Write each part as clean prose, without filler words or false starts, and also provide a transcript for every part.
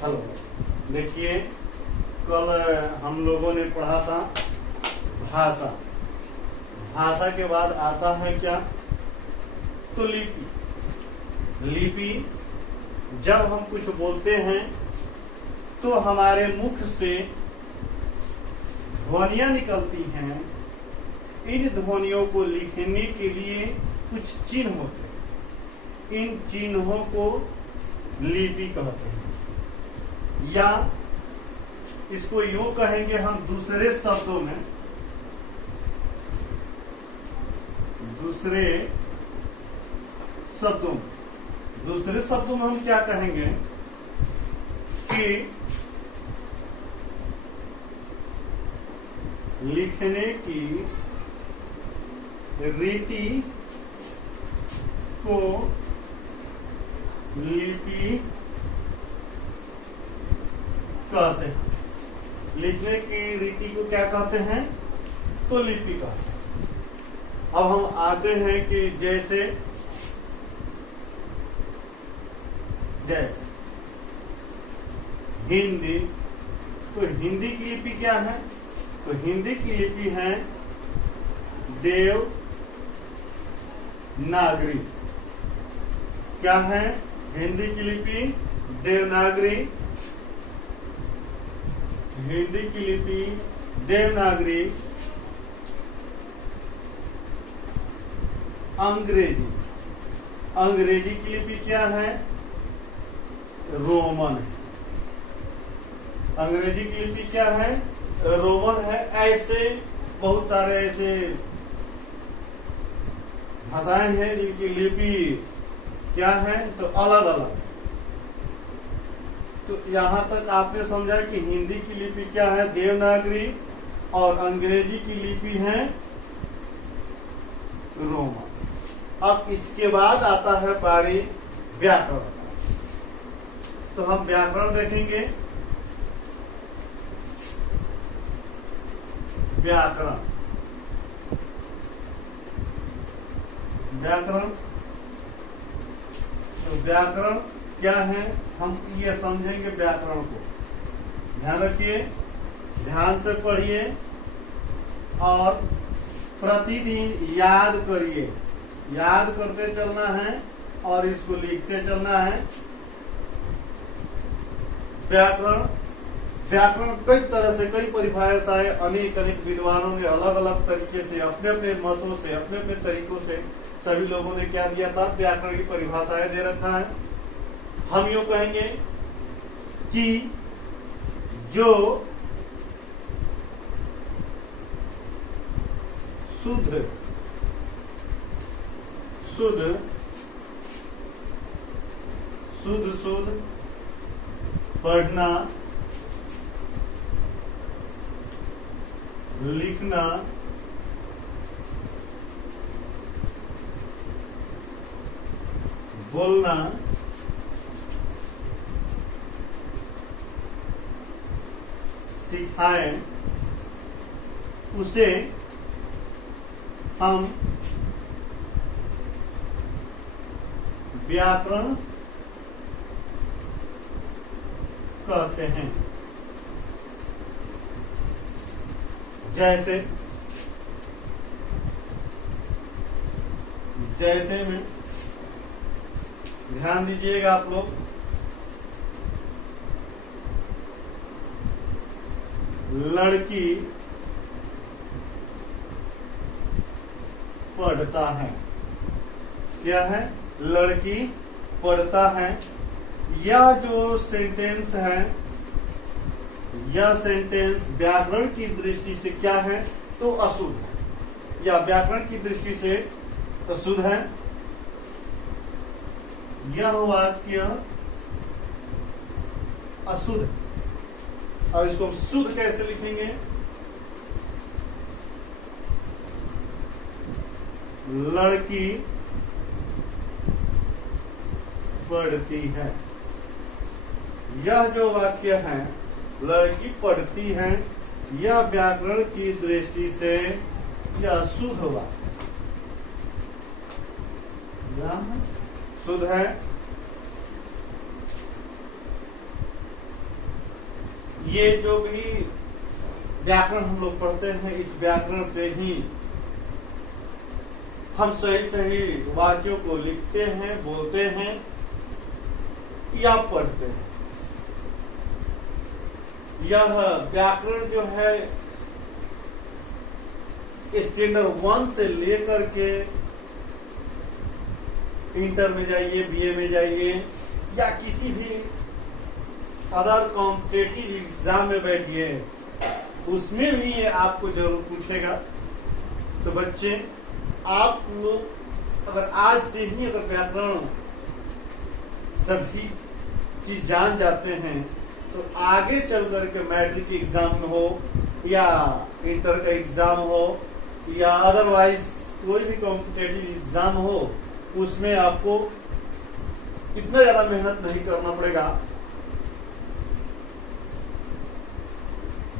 Hello, देखिए कल हम लोगों ने पढ़ा था भाषा। भाषा के बाद आता है क्या? तो लिपि। लिपि जब हम कुछ बोलते हैं तो हमारे मुख से ध्वनियां निकलती हैं। इन ध्वनियों को लिखने के लिए कुछ चिन्ह होते हैं। इन चिन्हों को लिपि कहते हैं, या इसको यूं कहेंगे हम दूसरे शब्दों में, दूसरे शब्दों में हम क्या कहेंगे कि लिखने की रीति को लिपि कहते हैं। लिखने की रीति को क्या कहते हैं? तो लिपि कहते हैं। अब हम आते हैं कि जैसे हिंदी, तो हिंदी की लिपि क्या है? तो हिंदी की लिपि है देवनागरी। क्या है हिंदी की लिपि? देवनागरी। हिंदी की लिपि देवनागरी। अंग्रेजी की लिपि क्या है? रोमन है। अंग्रेजी की लिपि क्या है? रोमन है। ऐसे बहुत सारे ऐसे भाषाएं हैं जिनकी लिपि क्या है? तो अलग अलग। तो यहां तक आपने समझा कि हिंदी की लिपि क्या है? देवनागरी, और अंग्रेजी की लिपि है रोमन। अब इसके बाद आता है बारी व्याकरण। तो हम व्याकरण देखेंगे। व्याकरण तो व्याकरण क्या है? हम ये समझेंगे व्याकरण को। ध्यान रखिए, ध्यान से पढ़िए और प्रतिदिन याद करिए। याद करते चलना है और इसको लिखते चलना है। व्याकरण कई तरह से, कई परिभाषाएं अनेक विद्वानों ने अलग अलग तरीके से, अपने अपने मतों से, अपने अपने तरीकों से सभी लोगों ने क्या दिया था? व्याकरण की परिभाषाएं दे रखा है। हम यूं कहेंगे कि जो शुद्ध पढ़ना, लिखना, बोलना, सिखाए, उसे हम व्याकरण कहते हैं। जैसे में ध्यान दीजिएगा आप लोग। लड़की पढ़ता है। क्या है? लड़की पढ़ता है। यह जो सेंटेंस है, यह सेंटेंस व्याकरण की दृष्टि से क्या है? तो अशुद्ध है, या व्याकरण की दृष्टि से अशुद्ध है। यह वाक्य अशुद्ध है। अब इसको हम शुद्ध कैसे लिखेंगे? लड़की पढ़ती है। यह जो वाक्य है, लड़की पढ़ती है, यह व्याकरण की दृष्टि से यह शुद्ध वाक्य शुद्ध है। ये जो भी व्याकरण हम लोग पढ़ते हैं, इस व्याकरण से ही हम सही सही वाक्यों को लिखते हैं, बोलते हैं या पढ़ते हैं। यह व्याकरण जो है स्टैंडर्ड 1 से लेकर के इंटर में जाइए, बीए में जाइए या किसी भी अदर कॉम्पिटेटिव एग्जाम में बैठिए, उसमें भी ये आपको जरूर पूछेगा। तो बच्चे, आप लोग अगर आज से ही अगर व्याकरण सभी चीज जान जाते हैं तो आगे चल करके मैट्रिक एग्जाम में हो या इंटर का एग्जाम हो या अदरवाइज कोई भी कॉम्पिटेटिव एग्जाम हो, उसमें आपको इतना ज्यादा मेहनत नहीं करना पड़ेगा।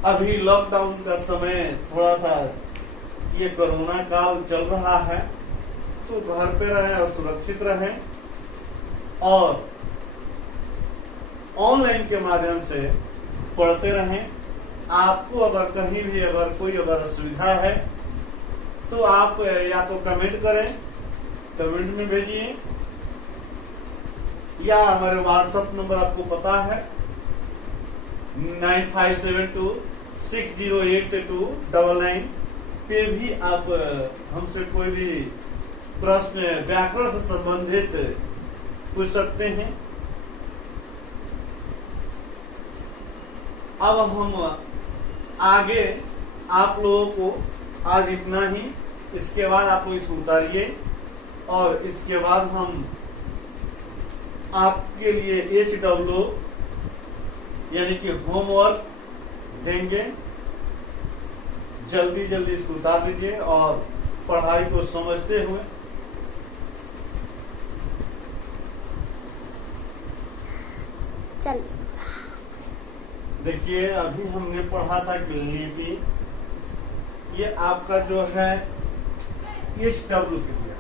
अभी लॉकडाउन का समय, थोड़ा सा ये कोरोना काल चल रहा है, तो घर पे रहें और सुरक्षित रहें और ऑनलाइन के माध्यम से पढ़ते रहें। आपको अगर कहीं भी अगर कोई असुविधा है तो आप या तो कमेंट करें, कमेंट में भेजिए, या हमारे व्हाट्सएप नंबर आपको पता है 9572608299 पे भी आप हमसे कोई भी प्रश्न व्याकरण से संबंधित पूछ सकते हैं। अब हम आगे आप लोगों को आज इतना ही, इसके बाद आप लोग इसको उतारिए और इसके बाद हम आपके लिए HW यानी कि होमवर्क देंगे। जल्दी जल्दी इसको उतार लीजिए और पढ़ाई को समझते हुए चलिए। देखिए, अभी हमने पढ़ा था कि लिपि, ये आपका जो है HW के लिए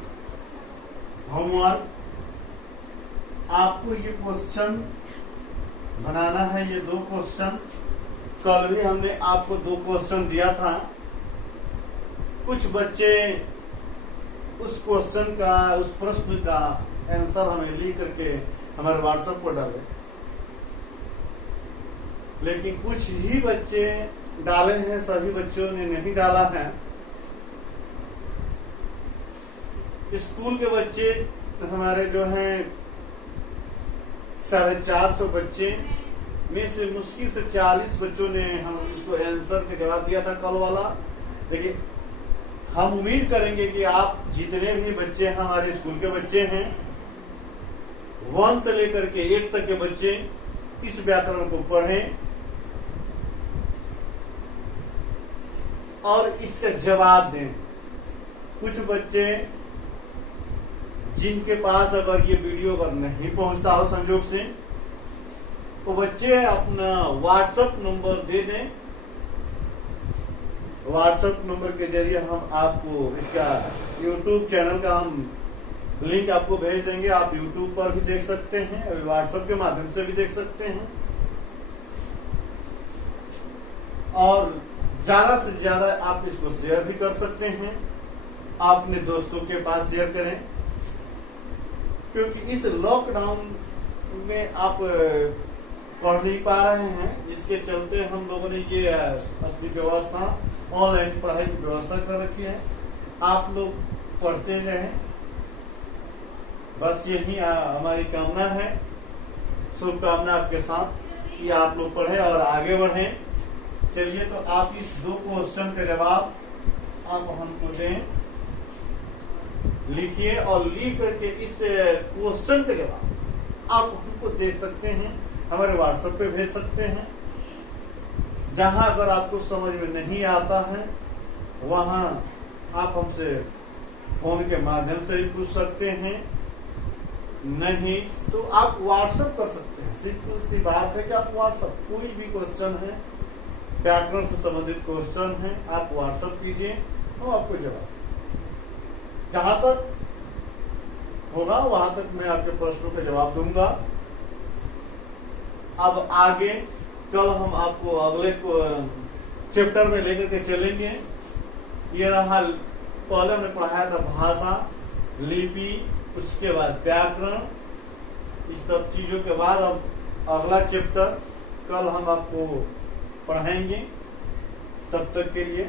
होमवर्क। आपको ये क्वेश्चन बनाना है, ये 2 क्वेश्चन। कल भी हमने आपको 2 क्वेश्चन दिया था। कुछ बच्चे उस क्वेश्चन का, उस प्रश्न का आंसर हमें लिख करके हमारे व्हाट्सएप पर डाले, लेकिन कुछ ही बच्चे डाले हैं, सभी बच्चों ने नहीं डाला है। स्कूल के बच्चे हमारे जो हैं 450 बच्चे में से मुश्किल से 40 बच्चों ने हम इसको आंसर के जवाब दिया था कल वाला। लेकिन हम उम्मीद करेंगे कि आप जितने भी बच्चे हमारे स्कूल के बच्चे हैं, 1 से लेकर के 8 तक के बच्चे इस व्याकरण को पढ़ें और इसका जवाब दें। कुछ बच्चे जिनके पास अगर ये वीडियो अगर नहीं पहुंचता हो संजोग से, तो बच्चे अपना व्हाट्सएप नंबर दे दें। व्हाट्सएप नंबर के जरिए हम आपको इसका यूट्यूब चैनल का हम लिंक आपको भेज देंगे। आप यूट्यूब पर भी देख सकते हैं और व्हाट्सएप के माध्यम से भी देख सकते हैं। और ज्यादा से ज्यादा आप इसको शेयर भी कर सकते हैं, अपने दोस्तों के पास शेयर करें, क्योंकि इस लॉकडाउन में आप पढ़ नहीं पा रहे हैं, जिसके चलते हम लोगों ने ये अपनी व्यवस्था, ऑनलाइन पढ़ाई की व्यवस्था कर रखी है। आप लोग पढ़ते रहें, बस यही हमारी कामना है, शुभकामना आपके साथ कि आप लोग पढ़ें और आगे बढ़ें। चलिए, तो आप इस 2 क्वेश्चन का जवाब आप हमको दें, लिखिए और लिख करके इस क्वेश्चन का जवाब आप हमको दे सकते हैं, हमारे व्हाट्सएप पे भेज सकते हैं। जहां अगर आपको समझ में नहीं आता है, वहां आप हमसे फोन के माध्यम से भी पूछ सकते हैं, नहीं तो आप व्हाट्सएप कर सकते हैं। सिंपल सी बात है कि आप व्हाट्सएप, कोई भी क्वेश्चन है, व्याकरण से संबंधित क्वेश्चन है, आप व्हाट्सएप कीजिए और आपको जवाब जहां तक होगा वहां तक मैं आपके प्रश्नों का जवाब दूंगा। अब आगे कल हम आपको अगले चैप्टर में लेकर के चलेंगे। ये रहा, पहले हमने पढ़ाया था भाषा, लिपि, उसके बाद व्याकरण, इस सब चीजों के बाद अब अगला चैप्टर कल हम आपको पढ़ाएंगे। तब तक के लिए